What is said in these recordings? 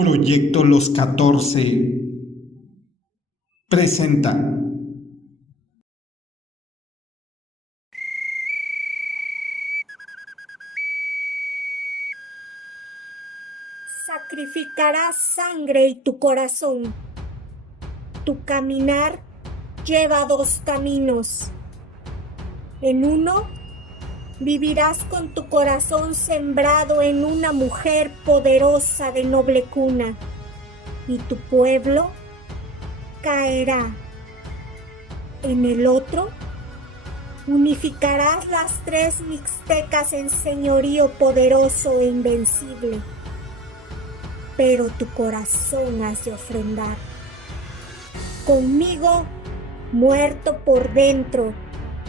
Proyecto Los 14 presenta. Sacrificarás sangre y tu corazón. Tu caminar lleva dos caminos. En uno, vivirás con tu corazón sembrado en una mujer poderosa de noble cuna, y tu pueblo caerá. En el otro, unificarás las tres mixtecas en señorío poderoso e invencible. Pero tu corazón has de ofrendar. Conmigo, muerto por dentro,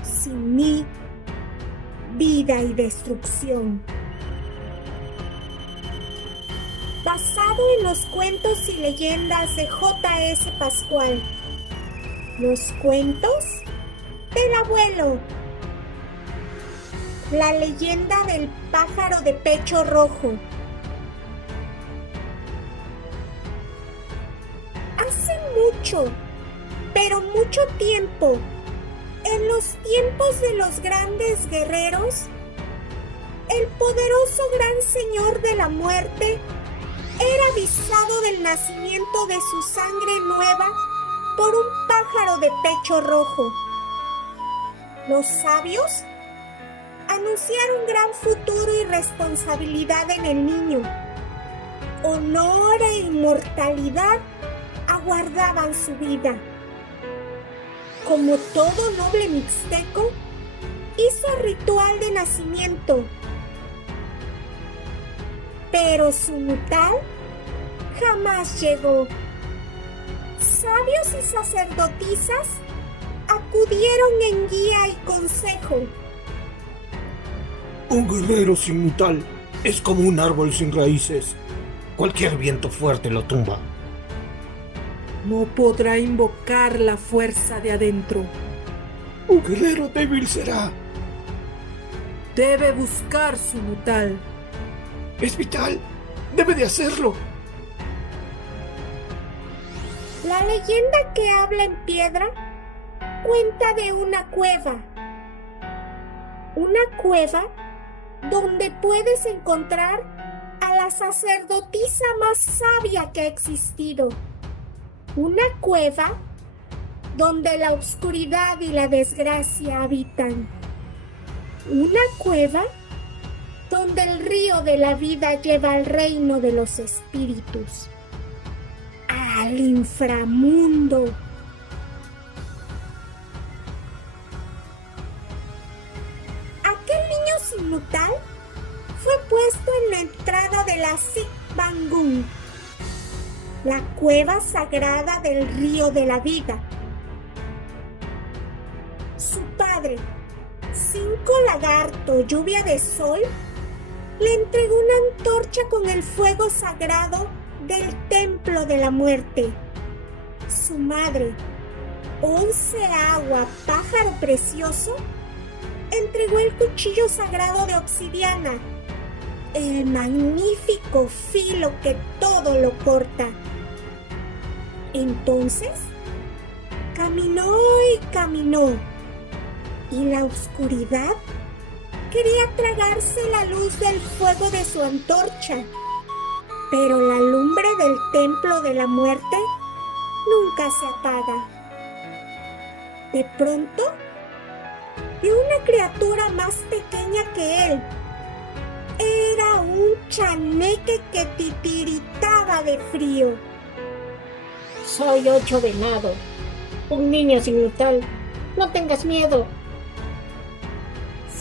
sin mí, vida y destrucción. Basado en los cuentos y leyendas de J.S. Pascual. Los cuentos del abuelo. La leyenda del pájaro de pecho rojo. Hace mucho, pero mucho tiempo, en los tiempos de los grandes guerreros, el poderoso gran señor de la muerte era avisado del nacimiento de su sangre nueva por un pájaro de pecho rojo. Los sabios anunciaron gran futuro y responsabilidad en el niño. Honor e inmortalidad aguardaban su vida. Como todo noble mixteco, hizo ritual de nacimiento. Pero su mutal jamás llegó. Sabios y sacerdotisas acudieron en guía y consejo. Un guerrero sin mutal es como un árbol sin raíces. Cualquier viento fuerte lo tumba. No podrá invocar la fuerza de adentro. Un guerrero débil será. Debe buscar su mutal. Es vital. Debe de hacerlo. La leyenda que habla en piedra cuenta de una cueva. Una cueva donde puedes encontrar a la sacerdotisa más sabia que ha existido. Una cueva donde la oscuridad y la desgracia habitan. Una cueva donde el río de la vida lleva al reino de los espíritus, al inframundo. Aquel niño sin mutal fue puesto en la entrada de la Sik Bangun, la cueva sagrada del río de la vida. Su padre, Cinco Lagarto Lluvia de Sol, le entregó una antorcha con el fuego sagrado del templo de la muerte. Su madre, Once Agua Pájaro Precioso, entregó el cuchillo sagrado de obsidiana, el magnífico filo que todo lo corta. Entonces, caminó y caminó, y la oscuridad quería tragarse la luz del fuego de su antorcha, pero la lumbre del templo de la muerte nunca se apaga. De pronto, vio una criatura más pequeña que él. Era un chaneque que titiritaba de frío. Soy Ocho Venado, un niño sin mutal. No tengas miedo.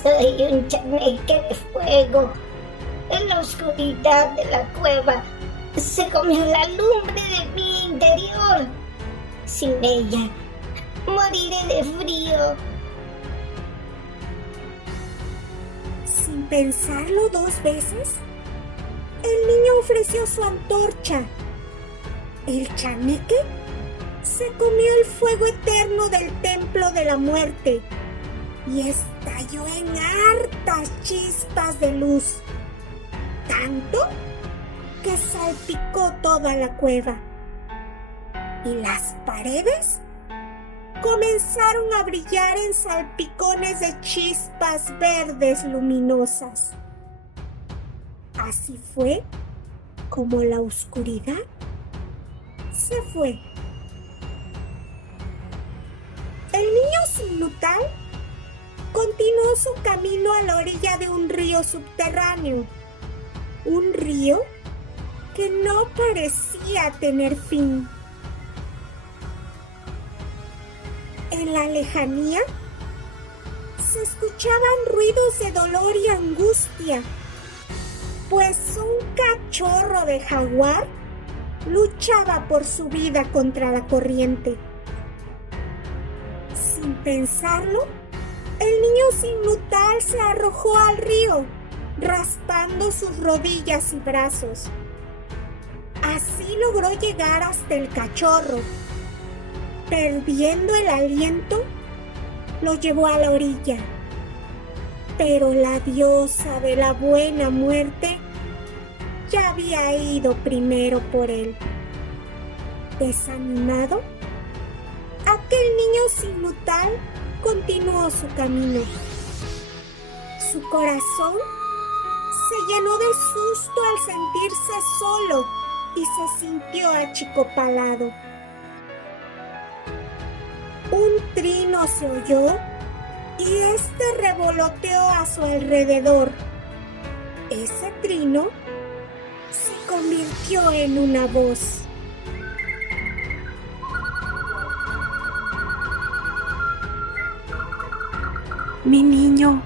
Soy un chaneque de fuego. En la oscuridad de la cueva se comió la lumbre de mi interior. Sin ella, moriré de frío. Sin pensarlo dos veces, el niño ofreció su antorcha. El chaneque se comió el fuego eterno del templo de la muerte y estalló en hartas chispas de luz, tanto que salpicó toda la cueva. Y las paredes comenzaron a brillar en salpicones de chispas verdes luminosas. Así fue como la oscuridad se fue. El niño sin Nutal continuó su camino a la orilla de un río subterráneo, un río que no parecía tener fin. En la lejanía se escuchaban ruidos de dolor y angustia, pues un cachorro de jaguar luchaba por su vida contra la corriente. Sin pensarlo, el niño sin Nutal se arrojó al río, raspando sus rodillas y brazos. Así logró llegar hasta el cachorro. Perdiendo el aliento, lo llevó a la orilla. Pero la diosa de la buena muerte ya había ido primero por él. Desanimado, aquel niño sin Nutal continuó su camino. Su corazón se llenó de susto al sentirse solo y se sintió achicopalado. Un trino se oyó y este revoloteó a su alrededor. Ese trino se convirtió en una voz. Mi niño,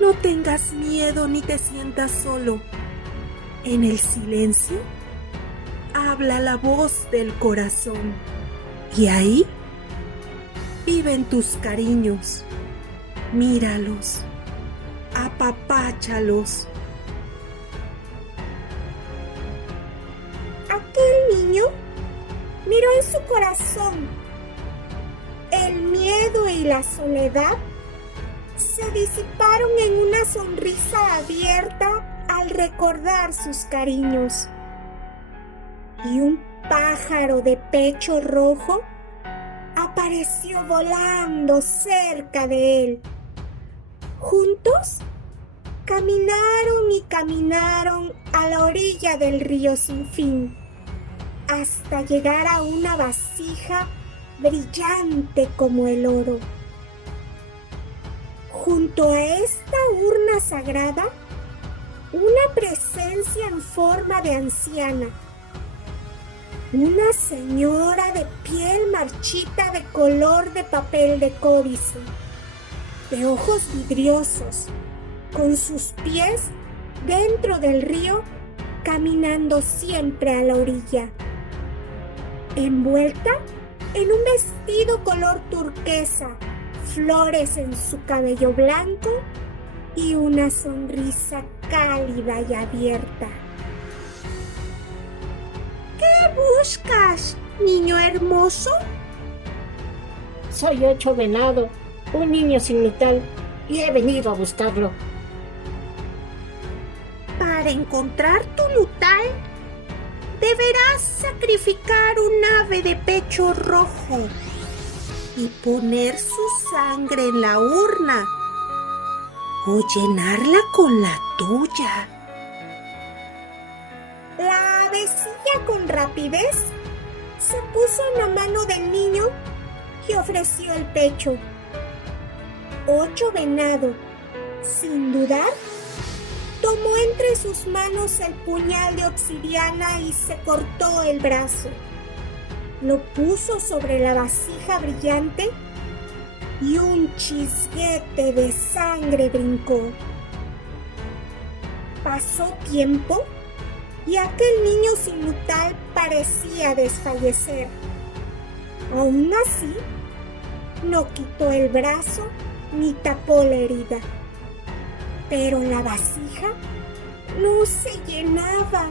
no tengas miedo ni te sientas solo. En el silencio habla la voz del corazón y ahí viven tus cariños. Míralos, apapáchalos. Aquel niño miró en su corazón. El miedo y la soledad se disiparon en una sonrisa abierta al recordar sus cariños. Y un pájaro de pecho rojo apareció volando cerca de él. Juntos caminaron y caminaron a la orilla del río sin fin, hasta llegar a una vasija brillante como el oro. Junto a esta urna sagrada, una presencia en forma de anciana, una señora de piel marchita de color de papel de códice, de ojos vidriosos, con sus pies dentro del río, caminando siempre a la orilla, envuelta en un vestido color turquesa, flores en su cabello blanco y una sonrisa cálida y abierta. ¿Qué buscas, niño hermoso? Soy Ocho Venado, un niño sin Nutal, y he venido a buscarlo. Para encontrar tu Nutal, deberás sacrificar un ave de pecho rojo y poner su sangre en la urna o llenarla con la tuya. La avecilla con rapidez se puso en la mano del niño y ofreció el pecho. Ocho Venado, sin dudar, tomó entre sus manos el puñal de obsidiana y se cortó el brazo. Lo puso sobre la vasija brillante y un chisguete de sangre brincó. Pasó tiempo y aquel niño sin Nutal parecía desfallecer. Aún así, no quitó el brazo ni tapó la herida. Pero la vasija no se llenaba.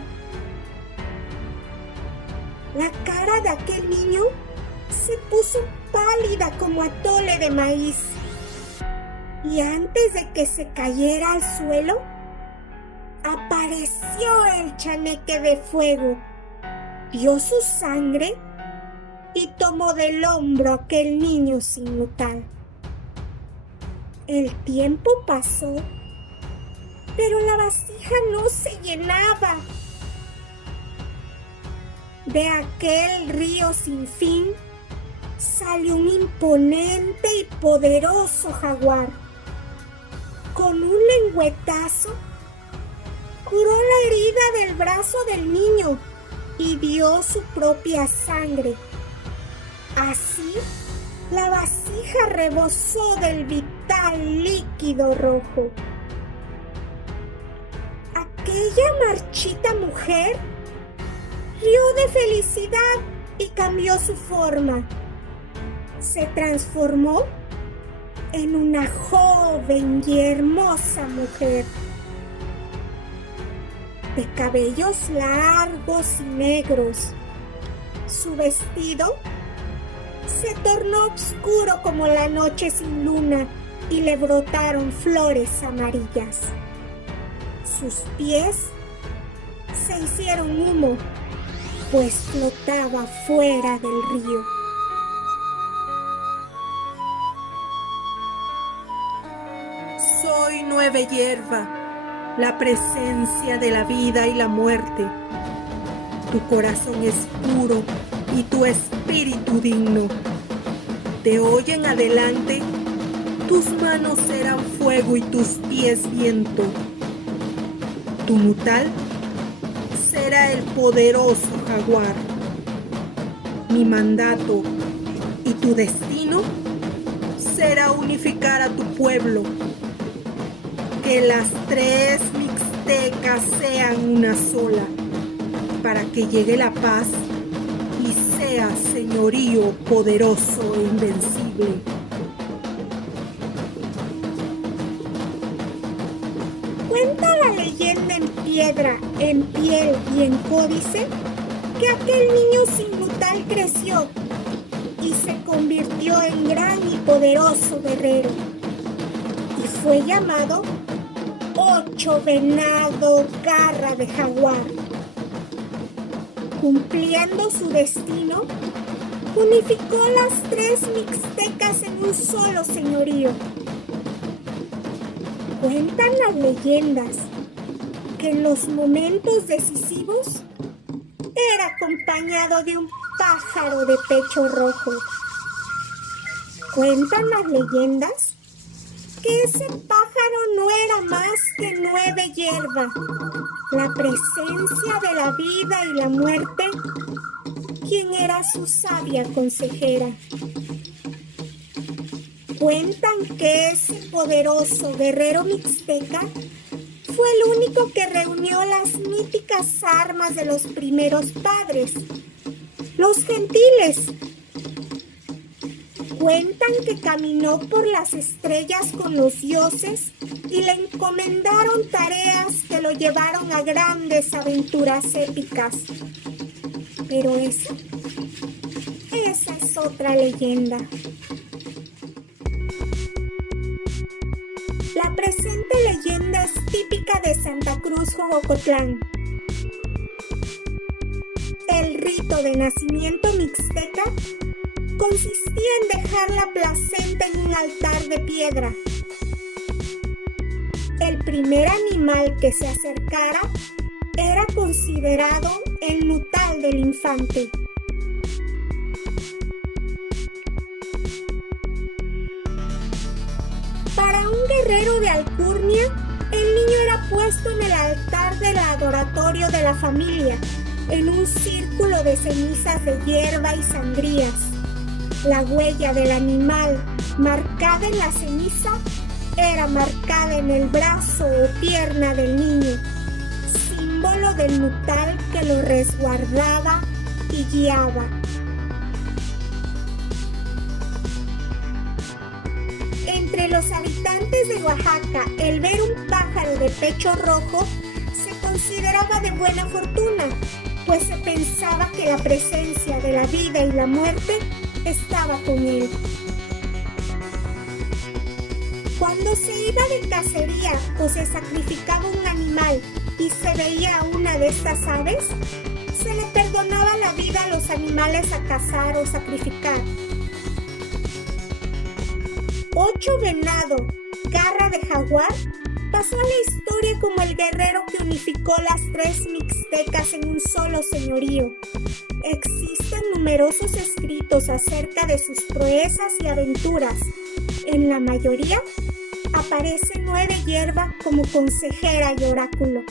La cara de aquel niño se puso pálida como atole de maíz. Y antes de que se cayera al suelo, apareció el chaneque de fuego, vio su sangre y tomó del hombro a aquel niño sin nutal. El tiempo pasó, pero la vasija no se llenaba. De aquel río sin fin salió un imponente y poderoso jaguar. Con un lengüetazo curó la herida del brazo del niño y dio su propia sangre. Así, la vasija rebosó del vital líquido rojo. Aquella marchita mujer rió de felicidad y cambió su forma. Se transformó en una joven y hermosa mujer, de cabellos largos y negros. Su vestido se tornó oscuro como la noche sin luna y le brotaron flores amarillas. Sus pies se hicieron humo, pues flotaba fuera del río. Soy nueva hierba, la presencia de la vida y la muerte. Tu corazón es puro y tu espíritu digno. De hoy en adelante, tus manos serán fuego y tus pies viento. Tu nutal será el poderoso jaguar. Mi mandato y tu destino será unificar a tu pueblo. Que las 3 mixtecas sean una sola, para que llegue la paz y sea señorío poderoso e invencible. Cuenta la leyenda en piedra, en piel y en códice que aquel niño sin nutal creció y se convirtió en gran y poderoso guerrero y fue llamado Ocho Venado Garra de Jaguar. Cumpliendo su destino, unificó las 3 mixtecas en un solo señorío. Cuentan las leyendas que en los momentos decisivos era acompañado de un pájaro de pecho rojo. Cuentan las leyendas que ese pájaro no era más que nueve hierba, la presencia de la vida y la muerte, quien era su sabia consejera. Cuentan que ese poderoso guerrero mixteca fue el único que reunió las míticas armas de los primeros padres, los gentiles. Cuentan que caminó por las estrellas con los dioses y le encomendaron tareas que lo llevaron a grandes aventuras épicas. Pero esa es otra leyenda. La presente leyenda es típica de Santa Cruz, Jocotlán. El rito de nacimiento mixteca consistía en dejar la placenta en un altar de piedra. El primer animal que se acercara era considerado el nutal del infante. Para un guerrero de alcurnia, el niño era puesto en el altar del adoratorio de la familia, en un círculo de cenizas de hierba y sangrías. La huella del animal marcada en la ceniza era marcada en el brazo o pierna del niño, símbolo del nutal que lo resguardaba y guiaba. Entre los habitantes de Oaxaca, el ver un pájaro de pecho rojo se consideraba de buena fortuna, pues se pensaba que la presencia de la vida y la muerte estaba con él. Cuando se iba de cacería o se sacrificaba un animal y se veía una de estas aves, se le perdonaba la vida a los animales a cazar o sacrificar. 8 Venado, Garra de Jaguar, pasó a la historia como el guerrero que unificó las 3 mixtecas en un solo señorío. Existen numerosos escritos acerca de sus proezas y aventuras. En la mayoría aparece 9 Hierba como consejera y oráculo.